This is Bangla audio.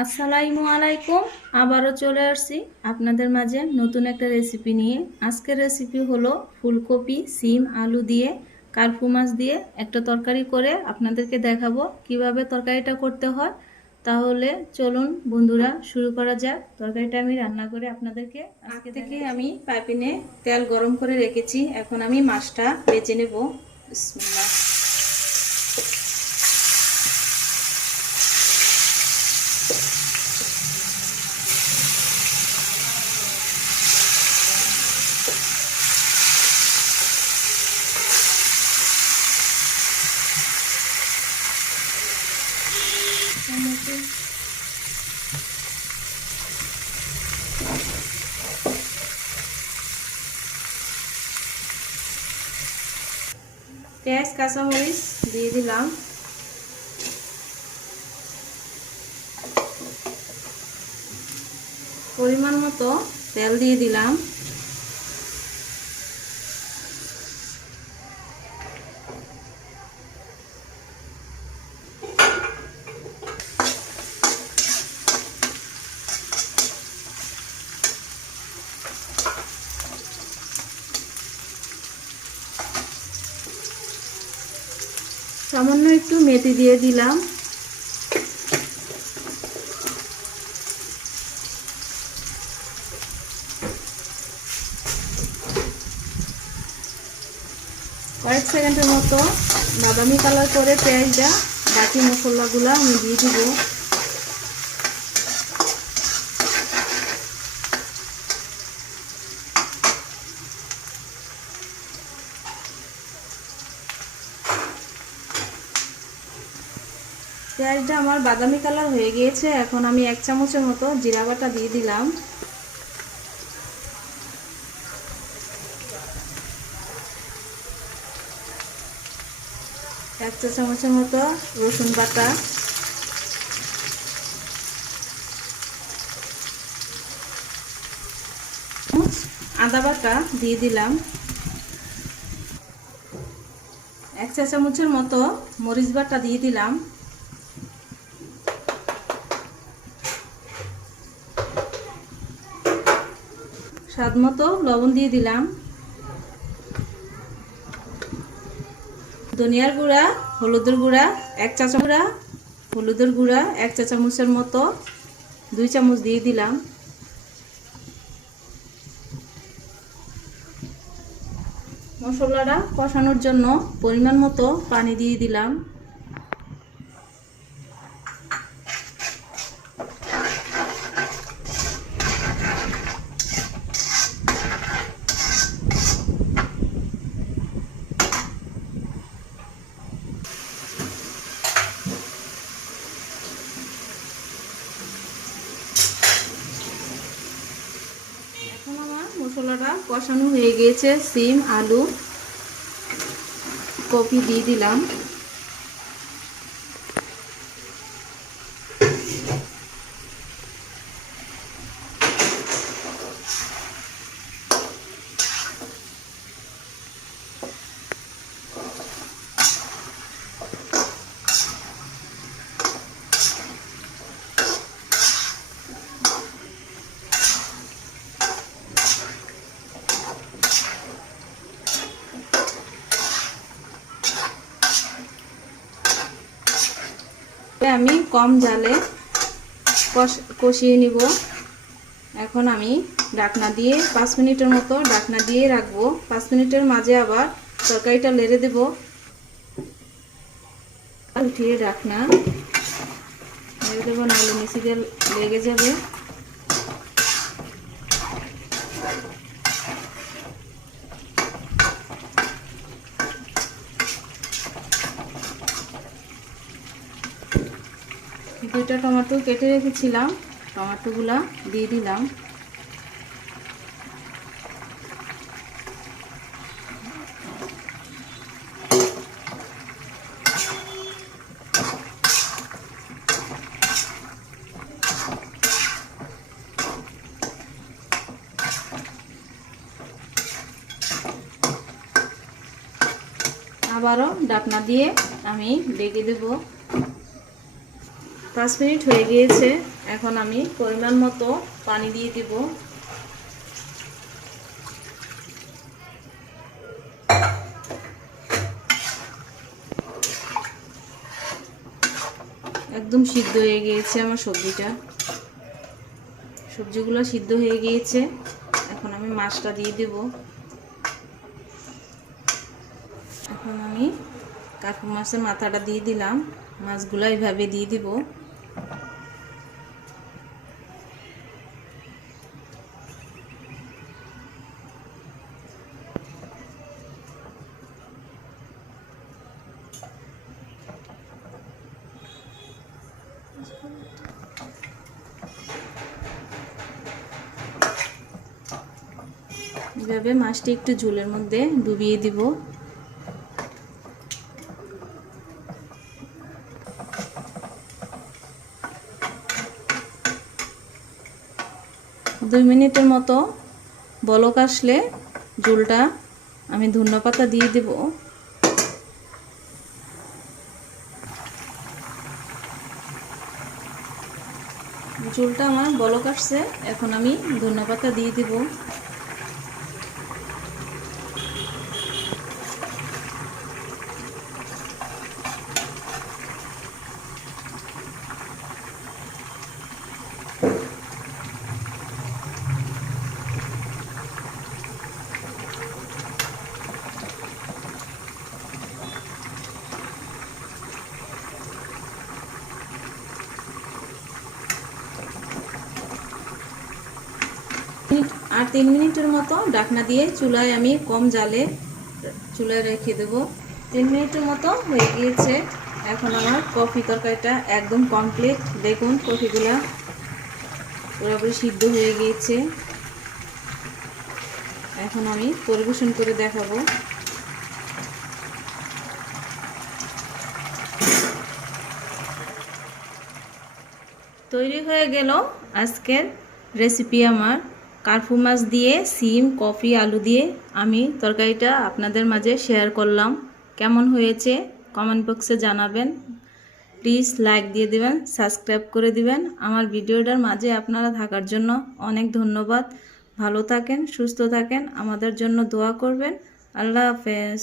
আসসালামু আলাইকুম। আবারও চলে আসছি আপনাদের মাঝে নতুন একটা রেসিপি নিয়ে। আজকের রেসিপি হলো ফুলকপি, সিম, আলু দিয়ে কার্পু মাছ দিয়ে একটা তরকারি করে আপনাদেরকে দেখাবো কিভাবে তরকারিটা করতে হয়। তাহলে চলুন বন্ধুরা শুরু করা যাক। তরকারিটা আমি রান্না করে আপনাদেরকে আজকে থেকে আমি পাইপিনে তেল গরম করে রেখেছি। এখন আমি মাছটা বেছে নেব। বিসমিল্লাহ। পেঁয়াজ কাঁচামরিচ দিয়ে দিলাম। পরিমাণ মতো তেল দিয়ে দিলাম। সামান্য একটু মেথি দিয়ে দিলাম। কয়েক সেকেন্ডের মতো বাদামি কালার করে পেঁয়াজটা বাকি মশলাগুলো আমি দিয়ে দিব। পেঁয়াজটা আমার বাদামি কালার হয়ে গিয়েছে। এখন আমি 1 চামচের মতো জিরা বাটা দিয়ে দিলাম। এক চা চামচের মতো রসুন বাটা, আদা বাটা দিয়ে দিলাম। 1 চা চামচের মতো মরিচ বাটা দিয়ে দিলাম। স্বাদ মতো লবণ দিয়ে দিলাম। ধনিয়ার গুঁড়া, হলুদের গুঁড়া 1 চা চামচ, হলুদের গুঁড়া 1 চা চামচের মতো 2 চামচ দিয়ে দিলাম। মশলাটা কষানোর জন্য পরিমাণ মতো পানি দিয়ে দিলাম। এখন আমার মশলাটা কষানো হয়ে গিয়েছে। সিম, আলু, কপি দিয়ে দিলাম। আমি কম জালে কষিয়ে নিব। এখন আমি ঢাকনা দিয়ে 5 মিনিটের মতো ঢাকনা দিয়ে রাখবো। 5 মিনিটের মাঝে আবার তরকারিটা নেড়ে দেব। উঠিয়ে ঢাকনা নেড়ে দেবো, নাহলে নিচে দিয়ে লেগে যাবে। দুইটা টমেটো কেটে রেখেছিলাম, টমেটোগুলা দিয়ে দিলাম। আবারও ঢাকনা দিয়ে আমি ঢেকে দেব। 5 মিনিট হয়ে গিয়েছে। এখন আমি পরিমাণ মতো পানি দিয়ে দিব। একদম সিদ্ধ হয়ে গিয়েছে আমার সবজিগুলো সিদ্ধ হয়ে গিয়েছে। এখন আমি মাছটা দিয়ে দেব। এখন আমি কার্পু মাছের মাথাটা দিয়ে দিলাম। মাছগুলো এইভাবে দিয়ে দিব। এভাবে মাছটা একটু ঝোলের মধ্যে ডুবিয়ে দিব। দুই মিনিটের মতো বলক আসলে ঝোলটা আমি ধনেপাতা দিয়ে দেব। ঝোলটা আমার বলক আসছে, এখন আমি ধনেপাতা দিয়ে দেব। আর 3 মিনিটের মতো ঢাকনা দিয়ে চুলায় আমি কম জালে চুলায় রেখে দেব। 3 মিনিটের মতো হয়ে গিয়েছে। এখন আমার কফি তরকারিটা একদম কমপ্লিট। দেখুন কফিগুলা পুরোপুরি সিদ্ধ হয়ে গিয়েছে। এখন আমি পরিবেশন করে দেখাবো। তৈরি হয়ে গেল আজকের রেসিপি আমার। কার্পু মাছ দিয়ে সিম, কফি, আলু দিয়ে আমি তরকারিটা আপনাদের মাঝে শেয়ার করলাম। কেমন হয়েছে কমেন্ট বক্সে জানাবেন। প্লিজ লাইক দিয়ে দিবেন, সাবস্ক্রাইব করে দিবেন। আমার ভিডিওটার মাঝে আপনারা থাকার জন্য অনেক ধন্যবাদ। ভালো থাকেন, সুস্থ থাকেন, আমাদের জন্য দোয়া করবেন। আল্লাহ হাফেজ।